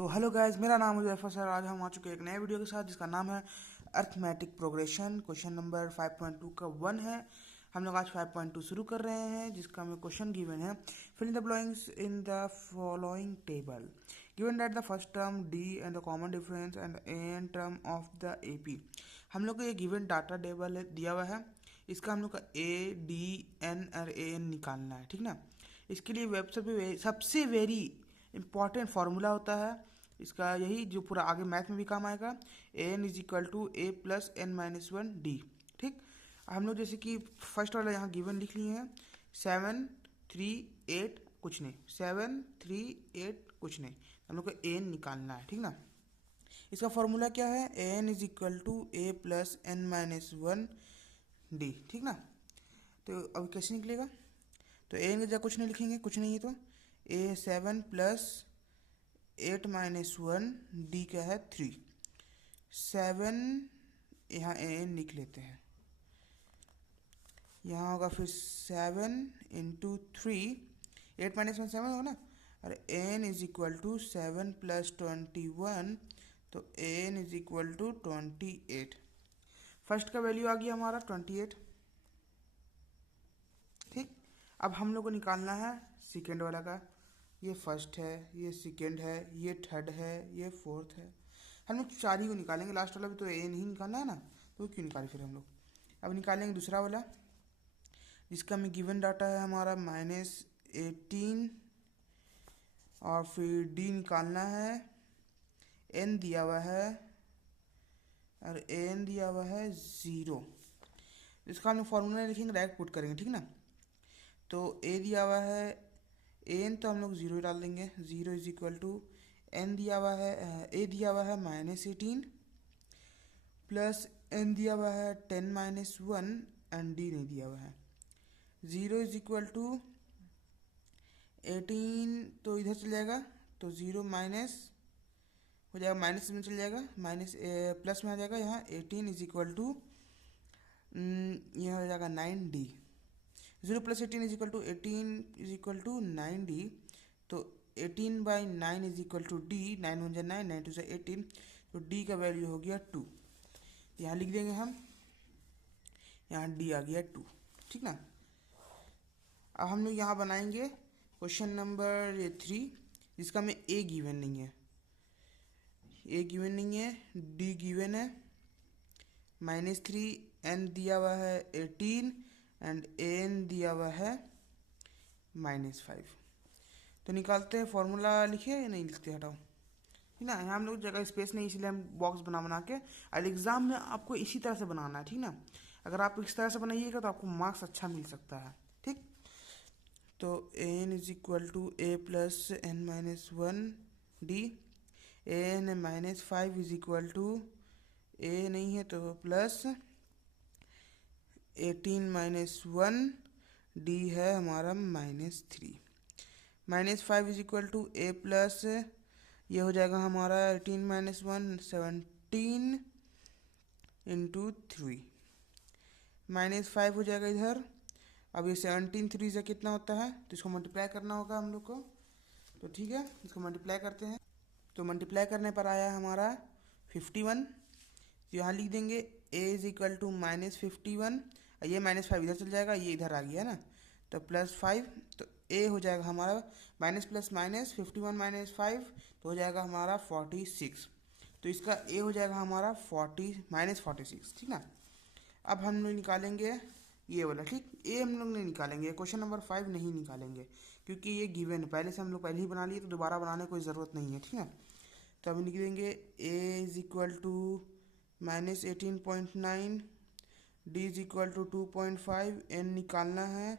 तो hello guys, मेरा नाम है जैफर सर। आज हम आ चुके हैं एक नए वीडियो के साथ जिसका नाम है अर्थमेटिक प्रोग्रेशन। क्वेश्चन नंबर 5.2 का 1 है। हम लोग आज 5.2 शुरू कर रहे हैं, जिसका हमें क्वेश्चन गिवन है। Fill in the blanks in the following table. Given that the first term d and the common difference and n term of the AP. हम लोग को ये गिवन डाटा टेबल दिया हुआ है। इसका हम लोग का ए डी एन और ए एन निकालना है, ठीक ना। इसके लिए वेबसाइट पे सबसे वेरी इंपॉर्टेंट फार्मूला होता है इसका, यही जो पूरा आगे मैथ में भी काम आएगा। A n is equal to a plus n minus one d. ठीक, हम लोग जैसे कि फर्स्ट वाला यहाँ गिवन लिख लिए हैं 7, 3, 8 कुछ नहीं, 7, 3, 8 कुछ नहीं। हम लोग को ए एन निकालना है, ठीक ना। इसका फॉर्मूला क्या है? A n is equal to a plus n minus one d, ठीक ना। तो अब कैसे निकलेगा? तो ए एन की जगह कुछ नहीं लिखेंगे, कुछ नहीं है तो ए 7 प्लस 8 माइनस वन डी क्या है 3। 7 यहाँ ए एन लिख लेते हैं, यहाँ होगा फिर 7 इंटू 3, 8 माइनस वन 7 होगा ना। और n is equal to 7 plus 21, तो n is equal to 28। First का वैल्यू आ गया हमारा 28। ठीक, अब हम लोग को निकालना है सेकेंड वाला का। ये फर्स्ट है, ये सेकेंड है, ये थर्ड है, ये फोर्थ है। हम लोग चार ही को निकालेंगे, लास्ट वाला भी तो ए नहीं निकालना है ना, तो क्यों निकाले फिर हम लोग। अब निकालेंगे दूसरा वाला, जिसका में गिवन डाटा है हमारा -18 और फिर डी निकालना है। एन दिया हुआ है और एन दिया हुआ है 0। इसका हम लोग फॉर्मूला लिखेंगे, डायरेक्ट पुट करेंगे, ठीक ना। तो ए दिया हुआ है एन, तो हम लोग 0 डाल देंगे। 0 इज इक्वल टू एन दिया हुआ है, ए दिया हुआ है -18 प्लस एन दिया हुआ है 10 माइनस वन एंड डी नहीं दिया हुआ है। 0 इज इक्वल टू 18, तो इधर चल जाएगा, तो 0 माइनस हो जाएगा, माइनस में चल जाएगा, माइनस प्लस में आ जाएगा। यहाँ 18 इज इक्वल टू यह हो जाएगा 9D। 0 plus 18 is equal to 18 is equal to 9D। तो 18/9 इज इक्वल टू D। 9 1 9, 9 2 18, तो D का वैल्यू हो गया 2। यहाँ लिख देंगे हम, यहाँ D आ गया 2, ठीक ना। अब हम लोग यहाँ बनाएंगे क्वेश्चन नंबर 3, जिसका में ए गिवन नहीं है, ए गिवन नहीं है, डी गिवन है -3, एन दिया हुआ है 18 एंड एन दिया हुआ है -5। तो निकालते हैं। फॉर्मूला लिखे या नहीं लिखते, हटाओ, ठीक ना। यहाँ हम लोग जगह स्पेस नहीं, इसलिए हम बॉक्स बना के, और एग्जाम में आपको इसी तरह से बनाना है, ठीक ना। अगर आप इस तरह से बनाइएगा तो आपको मार्क्स अच्छा मिल सकता है, ठीक। तो n is equal to a plus n minus one d. N -5 is equal to a नहीं है तो प्लस 18 माइनस वन, डी है हमारा -3। -5 is equal to a plus, ये हो जाएगा हमारा 18 माइनस वन 17 इंटू 3, -5 हो जाएगा इधर। अब ये 17 3 से कितना होता है, तो इसको मल्टीप्लाई करना होगा हम लोग को। तो ठीक है, इसको मल्टीप्लाई करते हैं। तो मल्टीप्लाई करने पर आया हमारा 51। तो यहाँ लिख देंगे a इज इक्वल टू -51, ये -5 इधर चल जाएगा, ये इधर आ गया ना, तो +5। तो a हो जाएगा हमारा माइनस प्लस माइनस 51 -5, तो हो जाएगा हमारा 46। तो इसका a हो जाएगा हमारा -46, ठीक ना। अब हम लोग निकालेंगे ये वाला, ठीक। ए हम लोग नहीं निकालेंगे, क्वेश्चन नंबर 5 नहीं निकालेंगे, क्योंकि ये गिवन पहले से हम लोग पहले ही बना लिए, तो दोबारा बनाने की कोई ज़रूरत नहीं है, ठीक है। तो अब लिख देंगे a is equal to -18.9, d is equal to 2.5, n निकालना है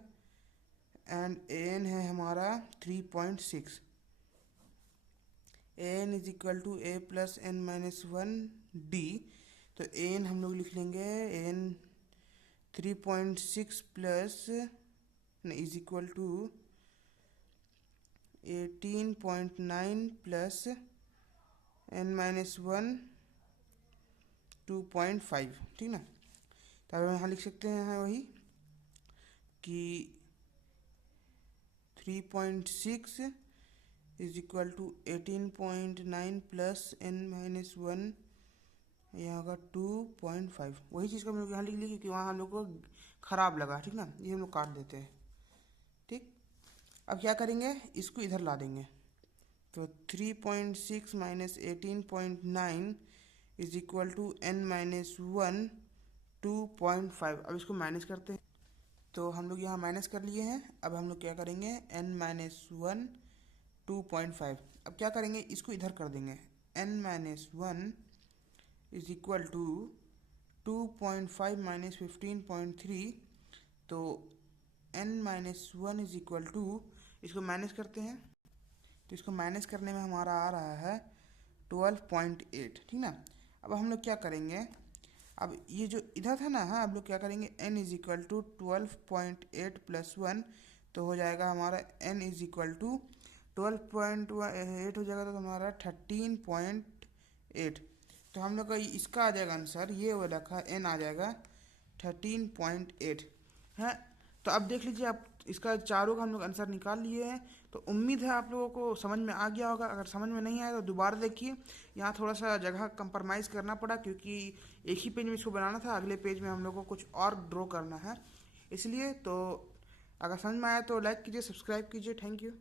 एंड एन है हमारा 3.6। N is equal to a plus n minus one d. तो एन हम लोग लिख लेंगे, n 3.6 plus is equal to 18.9 plus n minus one 2.5, ठीक ना। तो अब यहाँ लिख सकते हैं वही कि 3.6 is equal to 18.9 plus n-1, यहाँ होगा 2.5। वही चीज़ का हम लोग यहाँ लिख ली क्योंकि वहाँ हम लोग को ख़राब लगा, ठीक ना, ये हम लोग काट देते हैं। ठीक, अब क्या करेंगे, इसको इधर ला देंगे, तो 3.6 minus 18.9 is equal to n-1 2.5। अब इसको माइनस करते हैं, तो हम लोग यहाँ माइनस कर लिए हैं। अब हम लोग क्या करेंगे, n-1 2.5। अब क्या करेंगे, इसको इधर कर देंगे, n-1 is equal to 2.5 minus 15.3, तो n-1 इज इक्वल टू, इसको माइनस करते हैं, तो इसको माइनस करने में हमारा आ रहा है 12.8, ठीक ना। अब हम लोग क्या करेंगे, अब ये जो इधर था ना, हाँ, अब लोग क्या करेंगे, n is equal to 12.8 plus 1, तो हो जाएगा हमारा n इज इक्वल टू 12.8 हो जाएगा, तो हमारा 13.8। तो हम लोग का इसका आ जाएगा आंसर, ये वो रखा n आ जाएगा 13.8 है। तो अब देख लीजिए, आप इसका चारों का हम लोग आंसर निकाल लिए हैं। तो उम्मीद है आप लोगों को समझ में आ गया होगा। अगर समझ में नहीं आया तो दोबारा देखिए, यहाँ थोड़ा सा जगह कंप्रोमाइज़ करना पड़ा क्योंकि एक ही पेज में इसको बनाना था, अगले पेज में हम लोग को कुछ और ड्रॉ करना है इसलिए। तो अगर समझ में आया तो लाइक कीजिए, सब्सक्राइब कीजिए। Thank you.